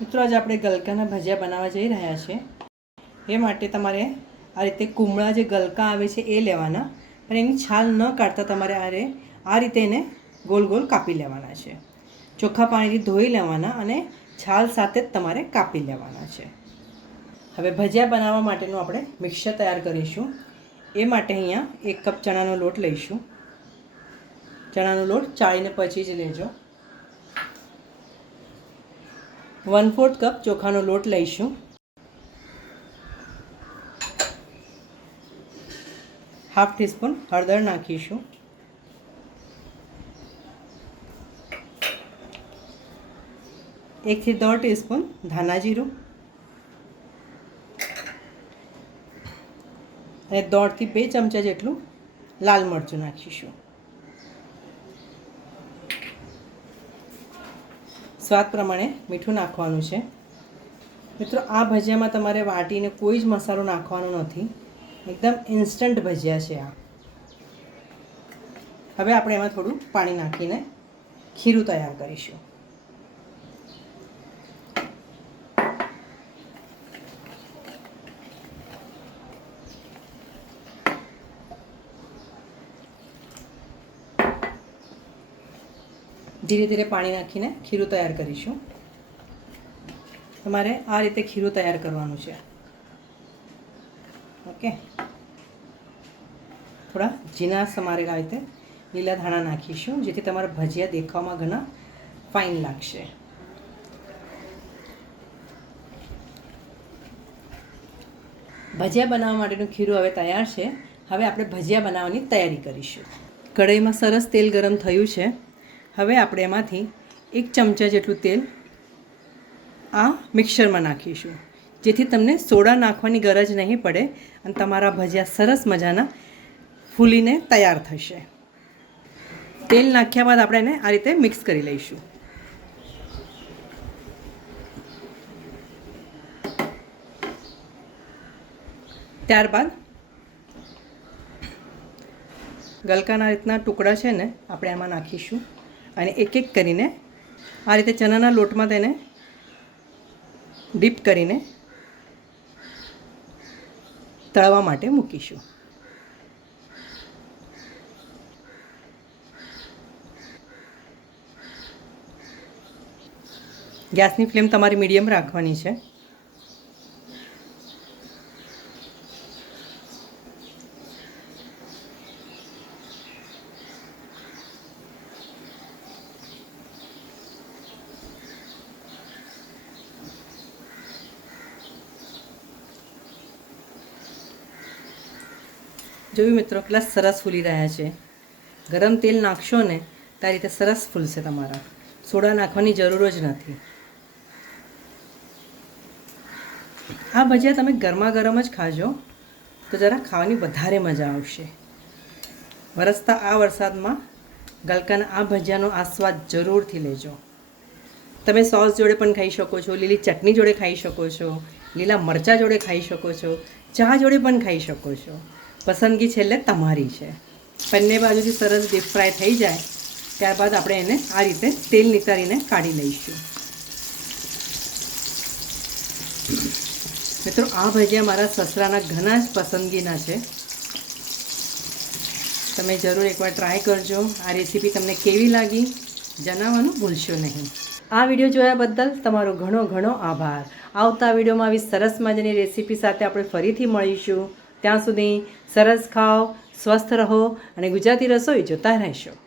મિત્રો आज આપણે ગલકાના ભજીયા બનાવવા જઈ રહ્યા છીએ। એ માટે તમારે આ રીતે કુમળા જે ગલકા આવે છે એ લેવાના, પણ એની છાલ ન કાઢતા તમારે આ રીતે એને ગોલ ગોલ કાપી લેવાના છે। ચોખ્ખા પાણીથી ધોઈ લેવાના અને છાલ સાથે જ તમારે કાપી લેવાના છે। હવે ભજીયા બનાવવા માટેનું આપણે મિક્સર તૈયાર કરીશું। એ માટે અહીંયા 1 કપ ચણાનો લોટ લઈશું। ચણાનો લોટ ચાળીને પછી જ લેજો। 1/4 કપ ચોખાનો લોટ લઈશું। Half teaspoon हळदर नाखीशुं। 1 થી 1.5 टीस्पून धाना जीरुं અને 1.5 થી 2 चमचा જેટલું લાલ મરચું નાખીશું। स्वाद प्रमाणे मीठું નાખવાનું છે। મિત્રો આ ભજીયામાં તમારે વાટીને કોઈ જ મસાલો નાખવાનો નથી, एकदम इन्स्टंट भजिया है। आ हवे आपणे एमां थोड़ुं पाणी नाखीने खीरू तैयार करीशुं। धीरे धीरे पाणी नाखीने खीरू तैयार करीशुं। तमारे आ रीते खीरू तैयार करवानुं छे। ओके, थोड़ा झीना समारेला रीते लीला धाणा नाखीशुं, जेथी तमारा भजिया देखावमां घणा फाइन लागशे। भजिया बनाववा माटेनुं खीरू हवे तैयार छे। हवे आपणे भजिया बनाववानी तैयारी करीशुं। कढ़ाईमां सरस तेल गरम थयुं छे। हवे आपणे एमांथी 1 चमचा जेटલું तेल आ मिक्सरमां नाखीशुं, जेथी तमने सोडा नाखवानी गरज नहीं पड़े અને તમારા ભજીયા સરસ મજાના ફૂલીને તૈયાર થશે। તેલ નાખ્યા બાદ આપણે એને આ રીતે મિક્સ કરી લઈશું। ત્યારબાદ ગલકાના રીતના ટુકડા છે ને આપણે આમાં નાખીશું અને એક એક કરીને આ રીતે ચણાના લોટમાં તેને ડીપ કરીને तळवा माटे मूकीशुं। गैसनी फ्लेम तमारी मीडियम राखवानी छे। જોયું મિત્રો કેટલા સરસ ફૂલી રહ્યા છે। ગરમ તેલ નાખશો ને તો આ રીતે સરસ ફૂલશે। તમારા સોડા નાખવાની જરૂર જ નથી। આ ભજીયા તમે ગરમા ગરમ જ ખાજો તો જરા ખાવાની વધારે મજા આવશે। વરસતા આ વરસાદમાં ગલકાના આ ભજીયાનો આસ્વાદ જરૂરથી લેજો। તમે સોસ જોડે પણ ખાઈ શકો છો, લીલી ચટણી જોડે ખાઈ શકો છો, લીલા મરચાં જોડે ખાઈ શકો છો, ચા જોડે પણ ખાઈ શકો છો। પસંદગી છેલ્લે તમારી છે। બંને બાજુથી સરસ ડીપ ફ્રાય થઈ જાય ત્યારબાદ આપણે એને આ રીતે તેલ નીતારીને કાઢી લઈશું। મિત્રો આ ભજીયા મારા સસરાના ઘણા જ પસંદગીના છે। તમે જરૂર એકવાર ટ્રાય કરજો। આ રેસીપી તમને કેવી લાગી જણાવવાનું ભૂલશો નહીં। આ વિડીયો જોયા બદલ તમારો ઘણો ઘણો આભાર। આવતા વિડીયોમાં આવી સરસ મજાની રેસીપી સાથે આપણે ફરીથી મળીશું। ત્યાં સુધી સરસ ખાઓ, સ્વસ્થ રહો અને ગુજરાતી રસોઈ જોતા રહેશો।